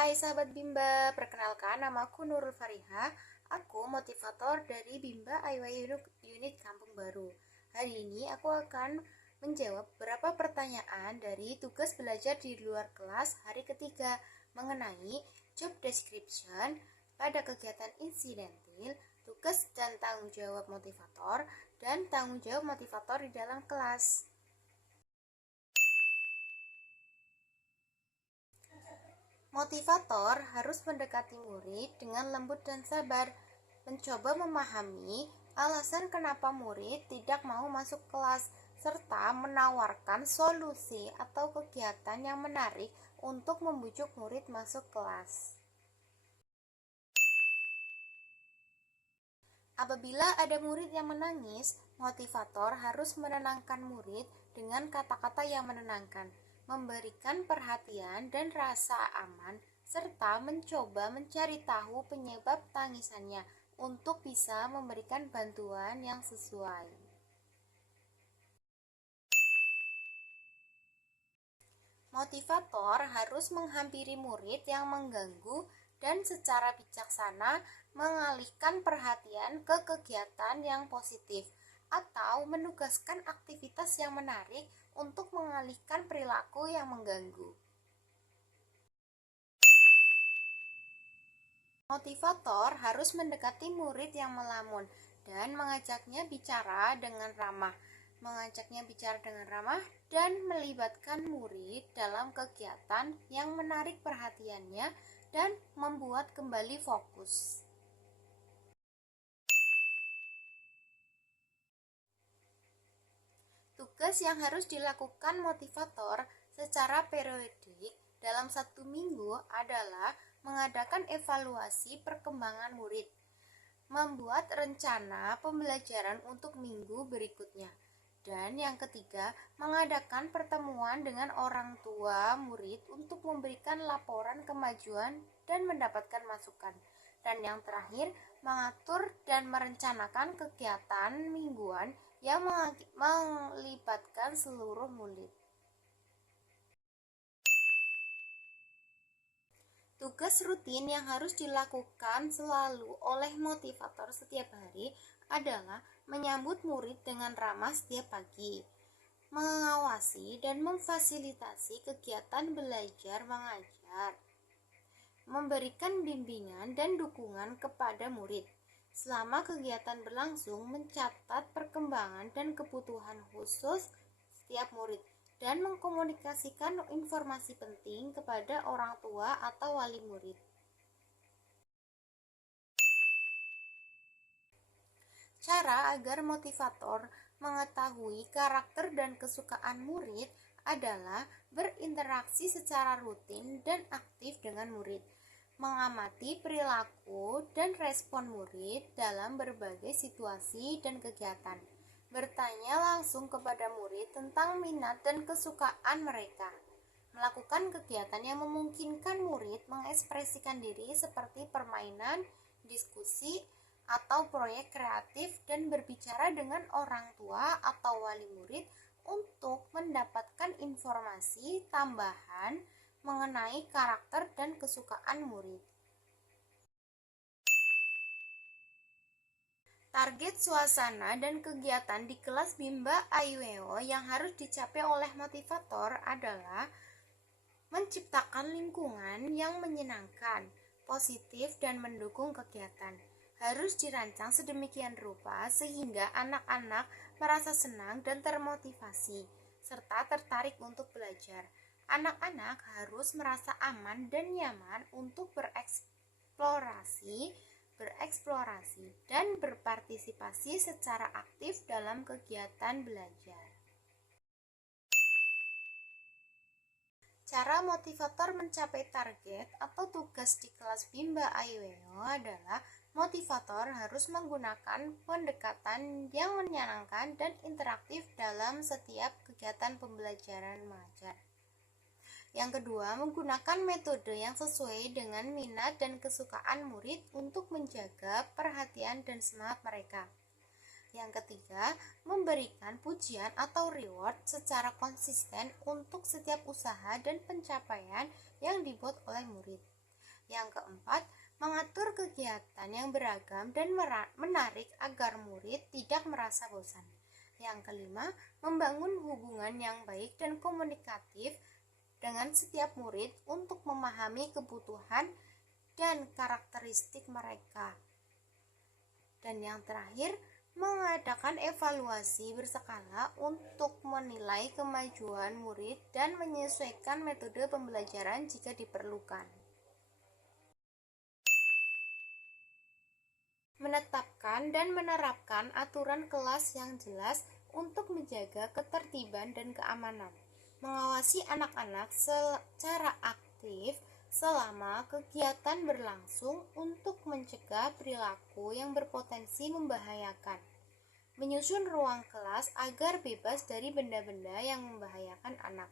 Hai sahabat Bimba, perkenalkan namaku Nurul Fariha. Aku motivator dari Bimba IWA Unit Kampung Baru. Hari ini aku akan menjawab beberapa pertanyaan dari tugas belajar di luar kelas hari ketiga mengenai job description pada kegiatan insidentil, tugas dan tanggung jawab motivator, dan tanggung jawab motivator di dalam kelas. Motivator harus mendekati murid dengan lembut dan sabar, mencoba memahami alasan kenapa murid tidak mau masuk kelas, serta menawarkan solusi atau kegiatan yang menarik untuk membujuk murid masuk kelas. Apabila ada murid yang menangis, motivator harus menenangkan murid dengan kata-kata yang menenangkan, memberikan perhatian dan rasa aman, serta mencoba mencari tahu penyebab tangisannya untuk bisa memberikan bantuan yang sesuai. Motivator harus menghampiri murid yang mengganggu dan secara bijaksana mengalihkan perhatian ke kegiatan yang positif atau menugaskan aktivitas yang menarik untuk mengalihkan perilaku yang mengganggu. Motivator harus mendekati murid yang melamun dan mengajaknya bicara dengan ramah, dan melibatkan murid dalam kegiatan yang menarik perhatiannya dan membuat kembali fokus. Tugas yang harus dilakukan motivator secara periodik dalam 1 minggu adalah mengadakan evaluasi perkembangan murid, membuat rencana pembelajaran untuk minggu berikutnya, dan yang ketiga, mengadakan pertemuan dengan orang tua murid untuk memberikan laporan kemajuan dan mendapatkan masukan. Dan yang terakhir, mengatur dan merencanakan kegiatan mingguan yang melibatkan seluruh murid. Tugas rutin yang harus dilakukan selalu oleh motivator setiap hari adalah menyambut murid dengan ramah setiap pagi, mengawasi dan memfasilitasi kegiatan belajar mengajar, memberikan bimbingan dan dukungan kepada murid. Selama kegiatan berlangsung, mencatat perkembangan dan kebutuhan khusus setiap murid, dan mengkomunikasikan informasi penting kepada orang tua atau wali murid. Cara agar motivator mengetahui karakter dan kesukaan murid adalah berinteraksi secara rutin dan aktif dengan murid, mengamati perilaku dan respon murid dalam berbagai situasi dan kegiatan, bertanya langsung kepada murid tentang minat dan kesukaan mereka, melakukan kegiatan yang memungkinkan murid mengekspresikan diri seperti permainan, diskusi, atau proyek kreatif, dan berbicara dengan orang tua atau wali murid untuk mendapatkan informasi tambahan mengenai karakter dan kesukaan murid. Target suasana dan kegiatan di kelas Bimba IWO yang harus dicapai oleh motivator adalah menciptakan lingkungan yang menyenangkan, positif, dan mendukung kegiatan. Harus dirancang sedemikian rupa sehingga anak-anak merasa senang dan termotivasi, serta tertarik untuk belajar. Anak-anak harus merasa aman dan nyaman untuk bereksplorasi, dan berpartisipasi secara aktif dalam kegiatan belajar. Cara motivator mencapai target atau tugas di kelas Bimba IWO adalah motivator harus menggunakan pendekatan yang menyenangkan dan interaktif dalam setiap kegiatan pembelajaran mengajar. Yang kedua, menggunakan metode yang sesuai dengan minat dan kesukaan murid untuk menjaga perhatian dan semangat mereka. Yang ketiga, memberikan pujian atau reward secara konsisten untuk setiap usaha dan pencapaian yang dibuat oleh murid. Yang keempat, mengatur kegiatan yang beragam dan menarik agar murid tidak merasa bosan. Yang kelima, membangun hubungan yang baik dan komunikatif dengan setiap murid untuk memahami kebutuhan dan karakteristik mereka. Dan yang terakhir, mengadakan evaluasi berskala untuk menilai kemajuan murid dan menyesuaikan metode pembelajaran jika diperlukan. Menetapkan dan menerapkan aturan kelas yang jelas untuk menjaga ketertiban dan keamanan. Mengawasi anak-anak secara aktif selama kegiatan berlangsung untuk mencegah perilaku yang berpotensi membahayakan. Menyusun ruang kelas agar bebas dari benda-benda yang membahayakan anak.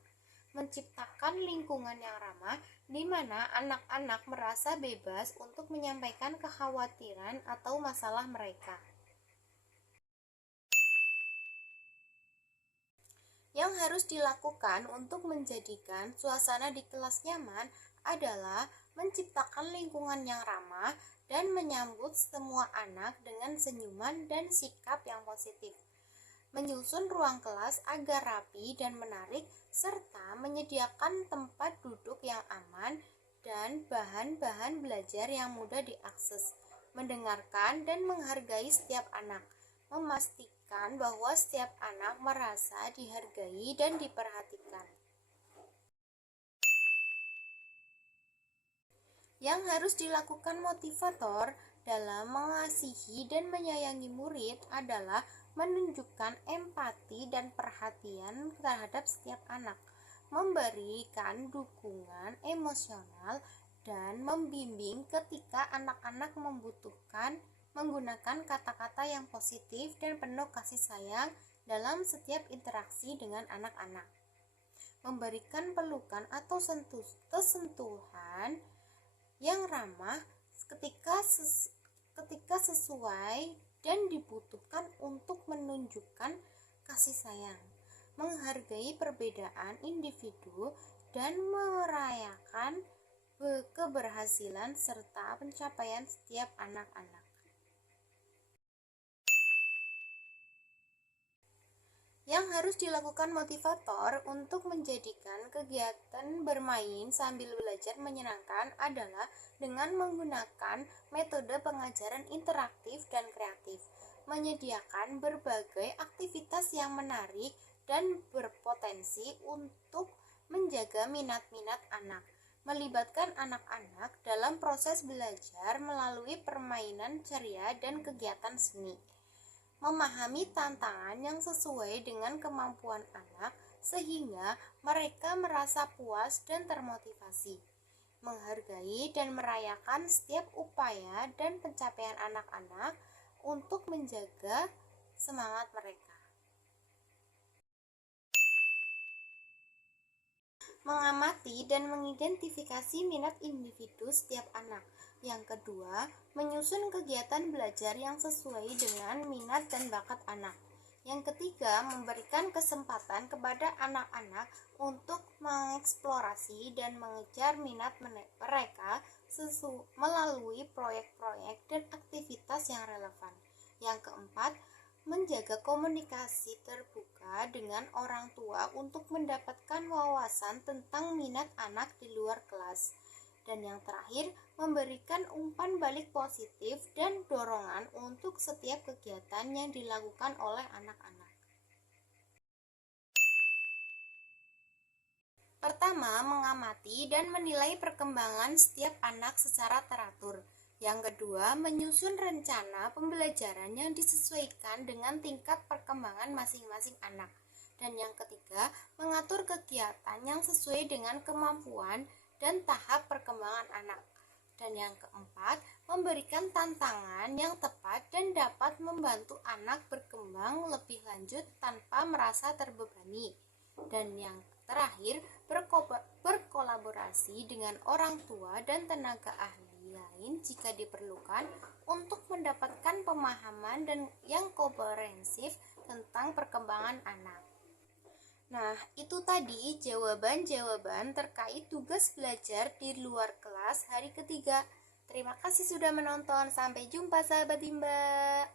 Menciptakan lingkungan yang ramah di mana anak-anak merasa bebas untuk menyampaikan kekhawatiran atau masalah mereka. Yang harus dilakukan untuk menjadikan suasana di kelas nyaman adalah menciptakan lingkungan yang ramah dan menyambut semua anak dengan senyuman dan sikap yang positif. Menyusun ruang kelas agar rapi dan menarik, serta menyediakan tempat duduk yang aman dan bahan-bahan belajar yang mudah diakses. Mendengarkan dan menghargai setiap anak, memastikan bahwa setiap anak merasa dihargai dan diperhatikan. Yang harus dilakukan motivator dalam mengasihi dan menyayangi murid adalah menunjukkan empati dan perhatian terhadap setiap anak, memberikan dukungan emosional, dan membimbing ketika anak-anak membutuhkan, menggunakan kata-kata yang positif dan penuh kasih sayang dalam setiap interaksi dengan anak-anak. Memberikan pelukan atau sentuhan yang ramah ketika sesuai dan dibutuhkan untuk menunjukkan kasih sayang, menghargai perbedaan individu, dan merayakan keberhasilan serta pencapaian setiap anak-anak. Yang harus dilakukan motivator untuk menjadikan kegiatan bermain sambil belajar menyenangkan adalah dengan menggunakan metode pengajaran interaktif dan kreatif, menyediakan berbagai aktivitas yang menarik dan berpotensi untuk menjaga minat-minat anak, melibatkan anak-anak dalam proses belajar melalui permainan ceria dan kegiatan seni. Memahami tantangan yang sesuai dengan kemampuan anak sehingga mereka merasa puas dan termotivasi. Menghargai dan merayakan setiap upaya dan pencapaian anak-anak untuk menjaga semangat mereka. Mengamati dan mengidentifikasi minat individu setiap anak. Yang kedua, menyusun kegiatan belajar yang sesuai dengan minat dan bakat anak. Yang ketiga, memberikan kesempatan kepada anak-anak untuk mengeksplorasi dan mengejar minat mereka melalui proyek-proyek dan aktivitas yang relevan. Yang keempat, menjaga komunikasi terbuka dengan orang tua untuk mendapatkan wawasan tentang minat anak di luar kelas. Dan yang terakhir, memberikan umpan balik positif dan dorongan untuk setiap kegiatan yang dilakukan oleh anak-anak. Pertama, mengamati dan menilai perkembangan setiap anak secara teratur. Yang kedua, menyusun rencana pembelajaran yang disesuaikan dengan tingkat perkembangan masing-masing anak. Dan yang ketiga, mengatur kegiatan yang sesuai dengan kemampuan dan tahap perkembangan anak. Dan yang keempat, memberikan tantangan yang tepat dan dapat membantu anak berkembang lebih lanjut tanpa merasa terbebani. Dan yang terakhir, berkolaborasi dengan orang tua dan tenaga ahli lain jika diperlukan untuk mendapatkan pemahaman yang komprehensif tentang perkembangan anak. Nah, itu tadi jawaban-jawaban terkait tugas belajar di luar kelas hari ketiga. Terima kasih sudah menonton. Sampai jumpa sahabat Imba.